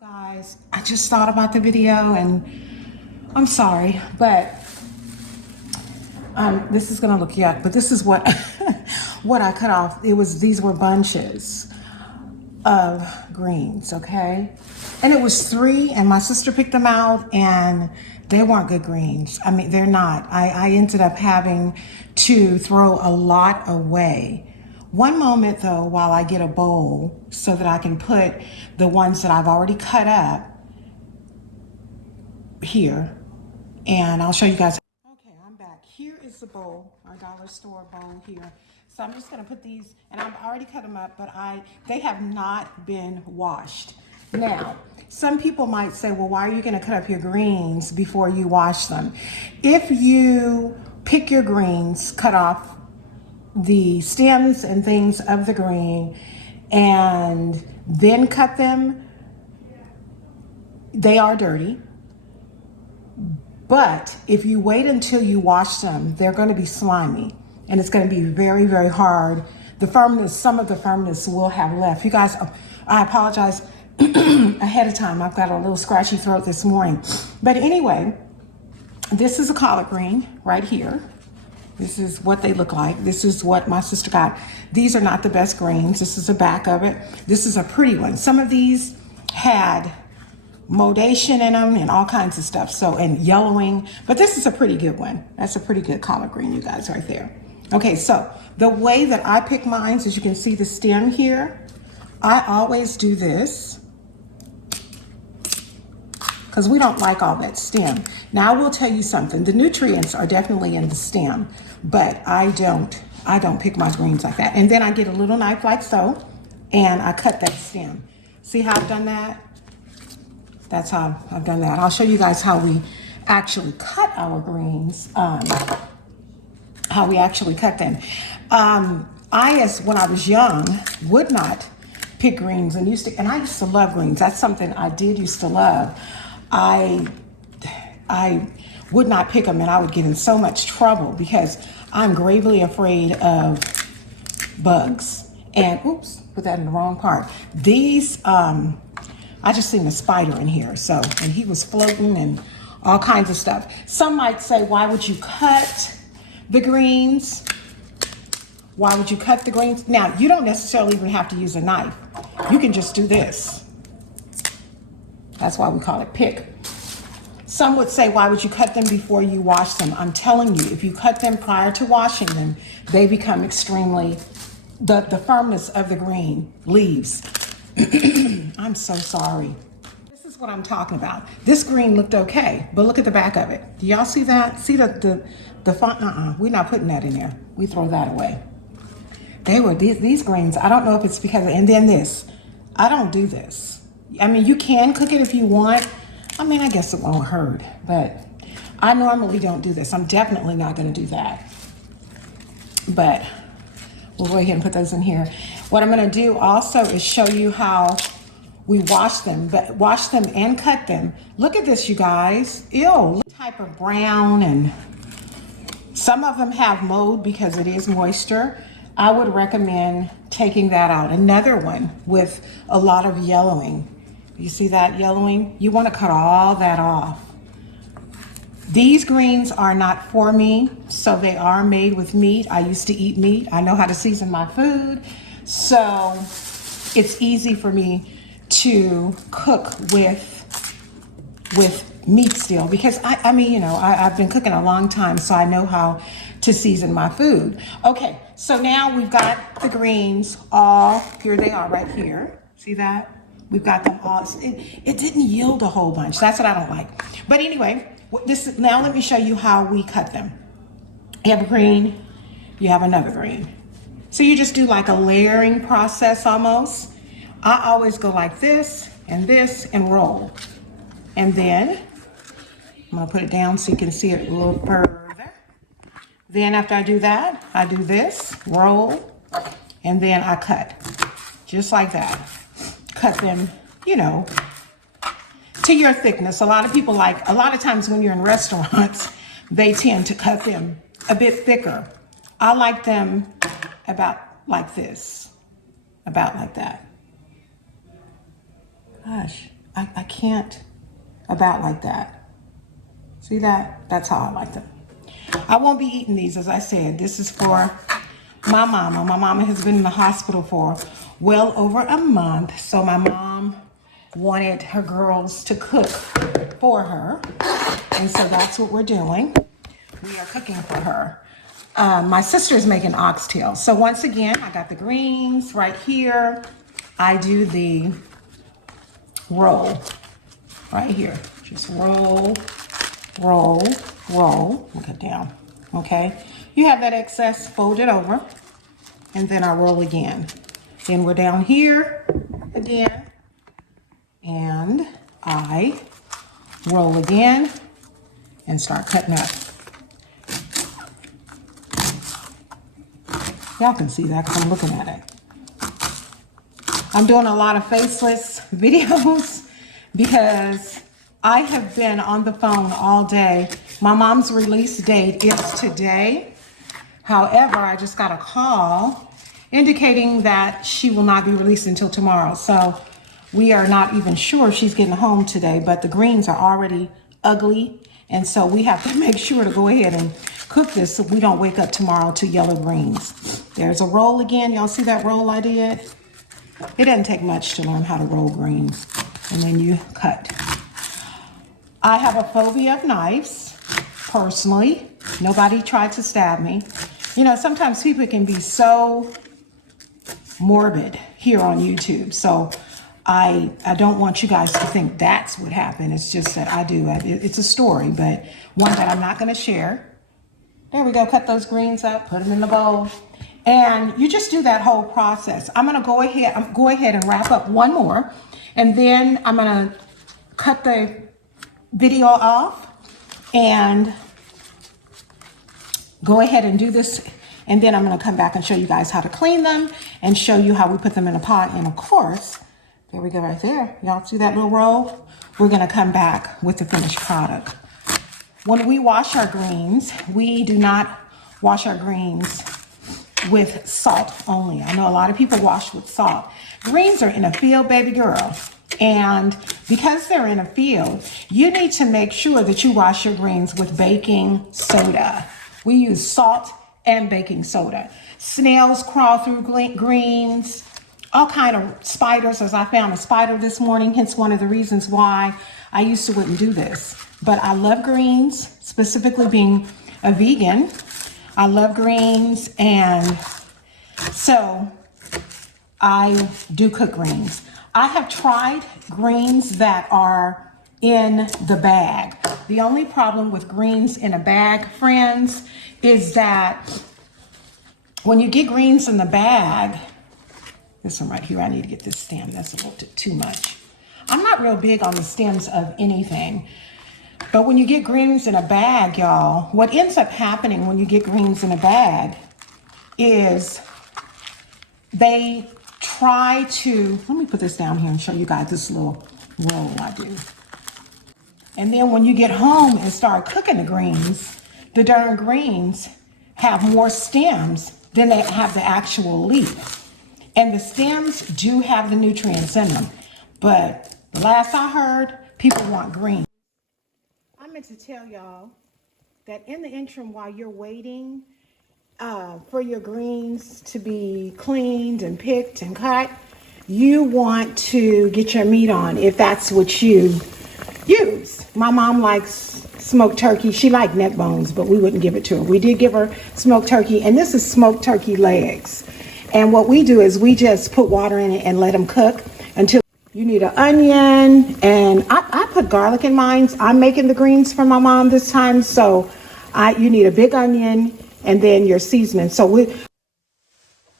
Guys, I just thought about the video and I'm sorry, but this is gonna look yuck, but this is what what I cut off. These were bunches of greens, okay? And it was 3 and my sister picked them out and they weren't good greens. I mean, they're not. I ended up having to throw a lot away. One moment though, while I get a bowl so that I can put the ones that I've already cut up here, and I'll show you guys. Okay, I'm back. Here is the bowl, our dollar store bowl here. So I'm just gonna put these, and I've already cut them up, but they have not been washed. Now, some people might say, well, why are you gonna cut up your greens before you wash them? If you pick your greens, cut off the stems and things of the green and then cut them, they are dirty. But if you wait until you wash them, they're going to be slimy and it's going to be very, very hard. The firmness, some of the firmness will have left. You guys, I apologize ahead of time. I've got a little scratchy throat this morning. But anyway, this is a collard green right here. This is what they look like. This is what my sister got. These are not the best greens. This is the back of it. This is a pretty one. Some of these had modation in them and all kinds of stuff. So, and yellowing, but this is a pretty good one. That's a pretty good collard green, you guys, right there. Okay, so the way that I pick mine, as you can see the stem here, I always do this because we don't like all that stem. Now I will tell you something. The nutrients are definitely in the stem, but I don't pick my greens like that. And then I get a little knife like so, and I cut that stem. See how I've done that? That's how I've done that. I'll show you guys how we actually cut our greens, how we actually cut them. When I was young, would not pick greens and I used to love greens. That's something I did used to love. I would not pick them and I would get in so much trouble because I'm gravely afraid of bugs. And oops, put that in the wrong part. These, I just seen a spider in here. So, and he was floating and all kinds of stuff. Some might say, why would you cut the greens? Why would you cut the greens? Now, you don't necessarily even have to use a knife. You can just do this. That's why we call it pick. Some would say, why would you cut them before you wash them? I'm telling you, if you cut them prior to washing them, they become extremely, the firmness of the green leaves. I'm so sorry. This is what I'm talking about. This green looked okay, but look at the back of it. Do y'all see that? See the font? We're not putting that in there. We throw that away. They were, these greens, I don't know if it's because, and then this, I don't do this. I mean, you can cook it if you want. I mean, I guess it won't hurt, but I normally don't do this. I'm definitely not gonna do that. But we'll go ahead and put those in here. What I'm gonna do also is show you how we wash them, but wash them and cut them. Look at this, you guys. Ew, type of brown, and some of them have mold because it is moisture. I would recommend taking that out. Another one with a lot of yellowing. You see that yellowing? You wanna cut all that off. These greens are not for me, so they are made with meat. I used to eat meat. I know how to season my food. So it's easy for me to cook with meat still because I mean, you know, I've been cooking a long time, so I know how to season my food. Okay, so now we've got the greens all, here they are right here. See that? We've got them all. It didn't yield a whole bunch. That's what I don't like. But anyway, now let me show you how we cut them. You have a green, you have another green. So you just do like a layering process almost. I always go like this and roll. And then I'm gonna put it down so you can see it a little further. Then after I do that, I do this, roll, and then I cut, just like that. Cut them, you know, to your thickness. A lot of times when you're in restaurants, they tend to cut them a bit thicker. I like them about like this, about like that. Gosh, I can't about like that. See that? That's how I like them. I won't be eating these, as I said. This is for my mama. My mama has been in the hospital for well over a month. So my mom wanted her girls to cook for her. And so that's what we're doing. We are cooking for her. My sister is making oxtail. So once again, I got the greens right here. I do the roll right here. Just roll, roll, roll. Look it down. Okay. You have that excess, fold it over, and then I roll again. Then we're down here again, and I roll again and start cutting up. Y'all can see that because I'm looking at it. I'm doing a lot of faceless videos because I have been on the phone all day. My mom's release date is today. However, I just got a call indicating that she will not be released until tomorrow. So we are not even sure if she's getting home today, but the greens are already ugly. And so we have to make sure to go ahead and cook this so we don't wake up tomorrow to yellow greens. There's a roll again. Y'all see that roll I did? It doesn't take much to learn how to roll greens. And then you cut. I have a phobia of knives, personally. Nobody tried to stab me. You know, sometimes people can be so morbid here on YouTube. So I don't want you guys to think that's what happened. It's just that I do. It's a story, but one that I'm not going to share. There we go. Cut those greens up, put them in the bowl. And you just do that whole process. I'm going to go ahead and wrap up one more. And then I'm going to cut the video off and go ahead and do this. And then I'm going to come back and show you guys how to clean them and show you how we put them in a pot. And of course, there we go right there. Y'all see that little roll? We're going to come back with the finished product. When we wash our greens, we do not wash our greens with salt only. I know a lot of people wash with salt. Greens are in a field, baby girl. And because they're in a field, you need to make sure that you wash your greens with baking soda. We use salt and baking soda. Snails crawl through greens, all kind of spiders, as I found a spider this morning, hence one of the reasons why I used to wouldn't do this. But I love greens, specifically being a vegan. I love greens, and so I do cook greens. I have tried greens that are in the bag. The only problem with greens in a bag, friends, is that when you get greens in the bag, this one right here, I need to get this stem. That's a little bit too much. I'm not real big on the stems of anything. But when you get greens in a bag, y'all, what ends up happening when you get greens in a bag is they try to, let me put this down here and show you guys this little roll I do. And then when you get home and start cooking the greens, the darn greens have more stems than they have the actual leaf. And the stems do have the nutrients in them. But the last I heard, people want green. I meant to tell y'all that in the interim while you're waiting for your greens to be cleaned and picked and cut, you want to get your meat on if that's what you use. My mom likes smoked turkey. She liked neck bones, but we wouldn't give it to her. We did give her smoked turkey, and this is smoked turkey legs. And what we do is we just put water in it and let them cook until you need an onion. And I put garlic in mine. I'm making the greens for my mom this time, so you need a big onion and then your seasoning. So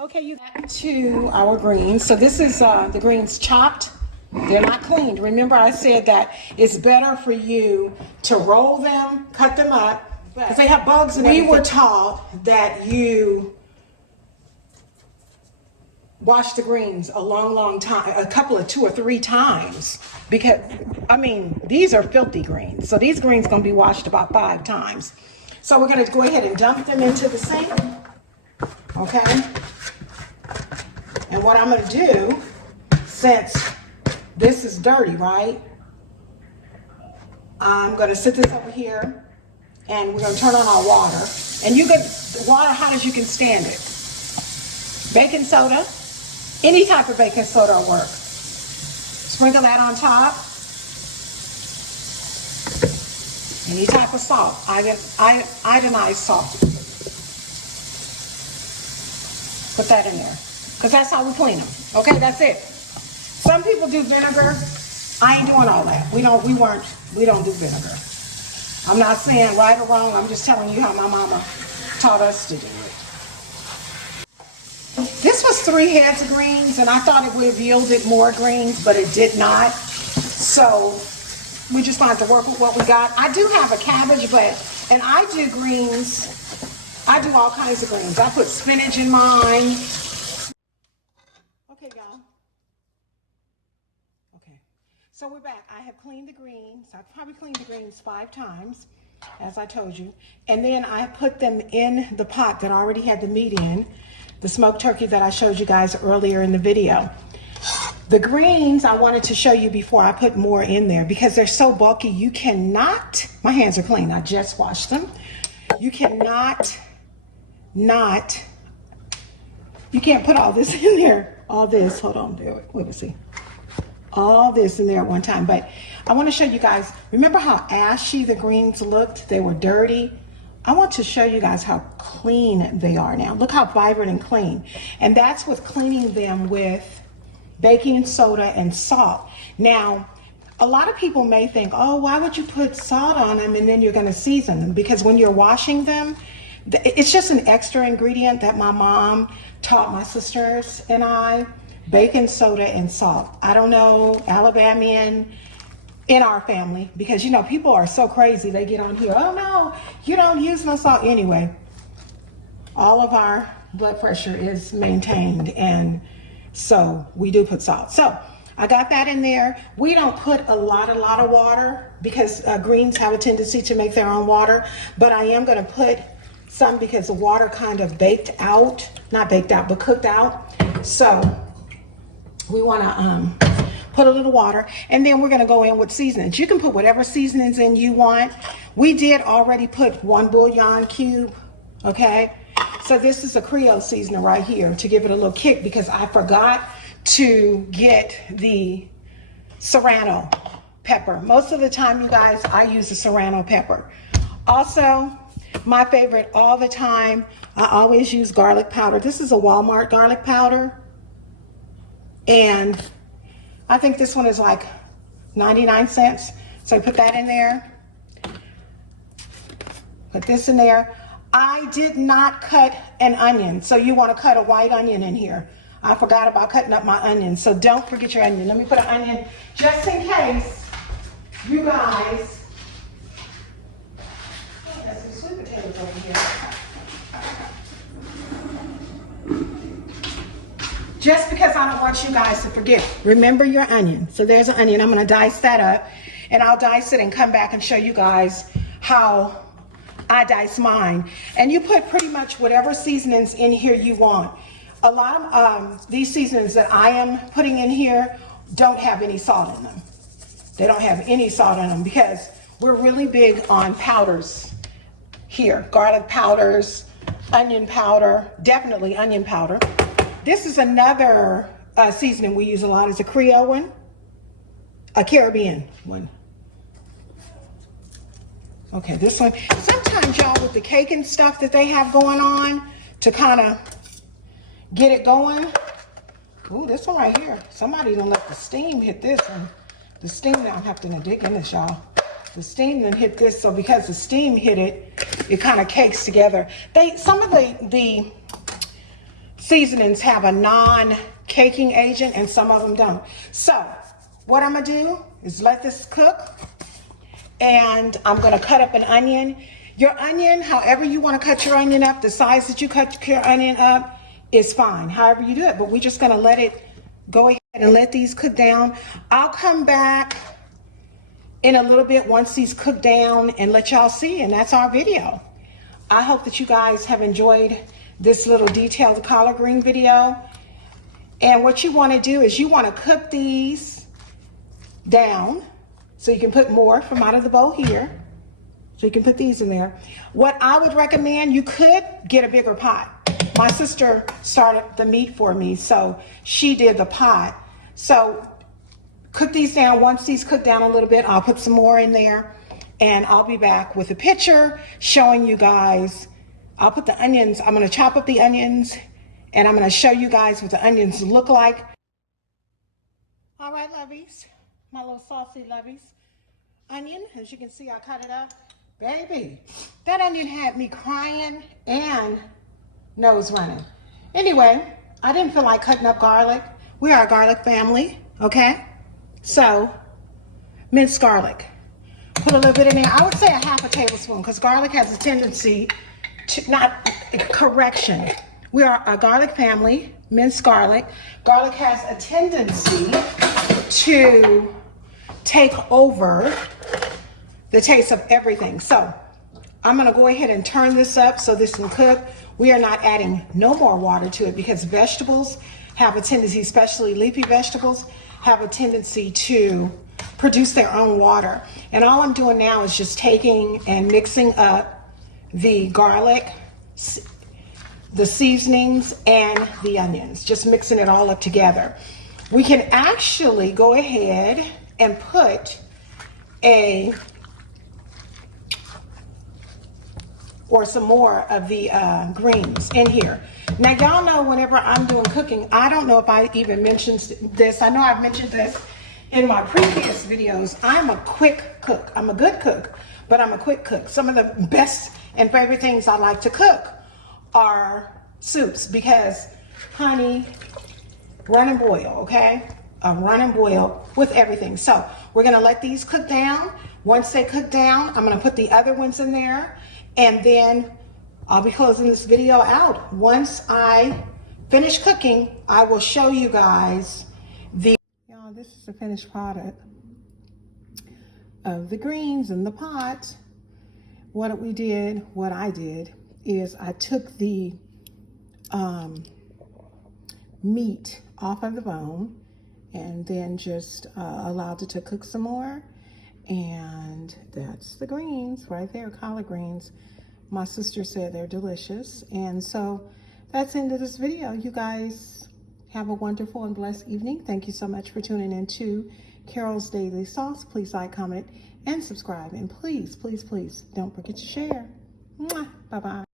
okay, you back to our greens. So this is the greens chopped. They're not cleaned. Remember I said that it's better for you to roll them, cut them up, because they have bugs in them. We were taught that you wash the greens a long time, a couple of 2 or 3 times, because I mean these are filthy greens, so these greens gonna be washed about 5 times. So we're gonna go ahead and dump them into the sink, okay? And what I'm gonna do, since This is dirty, right? I'm gonna sit this over here and we're gonna turn on our water. And you get water hot as you can stand it. Baking soda, any type of baking soda will work. Sprinkle that on top. Any type of salt, iodinized salt. Put that in there, because that's how we clean them. Okay, that's it. Some people do vinegar. I ain't doing all that. We don't do vinegar. I'm not saying right or wrong. I'm just telling you how my mama taught us to do it. This was 3 heads of greens, and I thought it would have yielded more greens, but it did not. So we just wanted to work with what we got. I do have a cabbage, and I do greens. I do all kinds of greens. I put spinach in mine. Okay, y'all. Okay, so we're back. I have cleaned the greens. I've probably cleaned the greens 5 times, as I told you. And then I put them in the pot that already had the meat in, the smoked turkey that I showed you guys earlier in the video. The greens I wanted to show you before I put more in there because they're so bulky. You cannot, my hands are clean. I just washed them. You cannot you can't put all this in there. All this, hold on, wait a see. All this in there at one time. But I want to show you guys, remember how ashy the greens looked? They were dirty. I want to show you guys how clean they are now. Look how vibrant and clean. And that's with cleaning them with baking soda and salt. Now, a lot of people may think, oh, why would you put salt on them and then you're going to season them? Because when you're washing them, it's just an extra ingredient that my mom taught my sisters and I, baking soda and salt. I don't know, Alabamian in our family, because you know, people are so crazy. They get on here, oh no, you don't use no salt. Anyway, all of our blood pressure is maintained, and so we do put salt. So I got that in there. We don't put a lot of water because greens have a tendency to make their own water, but I am going to put some because the water kind of not baked out, but cooked out. So we want to put a little water, and then we're going to go in with seasonings. You can put whatever seasonings in you want. We did already put 1 bouillon cube, okay? So this is a Creole seasoning right here to give it a little kick because I forgot to get the serrano pepper. Most of the time, you guys, I use the serrano pepper. Also, my favorite all the time, I always use garlic powder. This is a Walmart garlic powder. And I think this one is like 99 cents. So I put that in there. Put this in there. I did not cut an onion. So you want to cut a white onion in here. I forgot about cutting up my onion. So don't forget your onion. Let me put an onion just in case you guys. Oh, there's some sweet potatoes over here. Just because I don't want you guys to forget. Remember your onion. So there's an onion. I'm going to dice that up, and I'll dice it and come back and show you guys how I dice mine. And you put pretty much whatever seasonings in here you want. A lot of these seasonings that I am putting in here don't have any salt in them. They don't have any salt in them because we're really big on powders here. Garlic powders, onion powder, definitely onion powder. This is another seasoning we use a lot. It's a Creole one, a Caribbean one. Okay, this one. Sometimes y'all with the cake and stuff that they have going on to kind of get it going. Ooh, this one right here. Somebody done let the steam hit this one. The steam, now I'm having to dig in this, y'all. The steam then hit this, so because the steam hit it, it kind of cakes together. Some of the seasonings have a non-caking agent and some of them don't. So what I'm gonna do is let this cook, and I'm gonna cut up an onion. Your onion, however you wanna cut your onion up, the size that you cut your onion up is fine, however you do it, but we're just gonna let it go ahead and let these cook down. I'll come back in a little bit once these cook down and let y'all see, and that's our video. I hope that you guys have enjoyed this little detailed collard green video. And what you want to do is you want to cook these down so you can put more from out of the bowl here. So you can put these in there. What I would recommend, you could get a bigger pot. My sister started the meat for me, so she did the pot. So cook these down. Once these cook down a little bit, I'll put some more in there, and I'll be back with a picture showing you guys. I'll put the onions, I'm gonna chop up the onions, and I'm gonna show you guys what the onions look like. All right, lovies, my little saucy lovies. Onion, as you can see, I cut it up. Baby, that onion had me crying and nose running. Anyway, I didn't feel like cutting up garlic. We are a garlic family, okay? So, minced garlic. Put a little bit in there. I would say a half a tablespoon because garlic has a tendency to, not, correction. We are a garlic family, minced garlic. Garlic has a tendency to take over the taste of everything. So I'm gonna go ahead and turn this up so this can cook. We are not adding no more water to it because vegetables have a tendency, especially leafy vegetables, have a tendency to produce their own water. And all I'm doing now is just taking and mixing up the garlic, the seasonings, and the onions, just mixing it all up together. We can actually go ahead and put some more of the greens in here. Now y'all know whenever I'm doing cooking, I don't know if I even mentioned this. I know I've mentioned this in my previous videos. I'm a quick cook. I'm a good cook, but I'm a quick cook. Some of the best and favorite things I like to cook are soups because, honey, run and boil, okay? Run and boil with everything. So we're gonna let these cook down. Once they cook down, I'm gonna put the other ones in there, and then I'll be closing this video out. Once I finish cooking, I will show you guys the, y'all, this is the finished product of the greens in the pot. What I did is I took the meat off of the bone and then just allowed it to cook some more. And that's the greens right there, collard greens. My sister said they're delicious. And so that's the end of this video. You guys have a wonderful and blessed evening. Thank you so much for tuning in to Carol's Daily Sauce. Please like, comment, and subscribe. And please, please, please don't forget to share. Mwah. Bye-bye.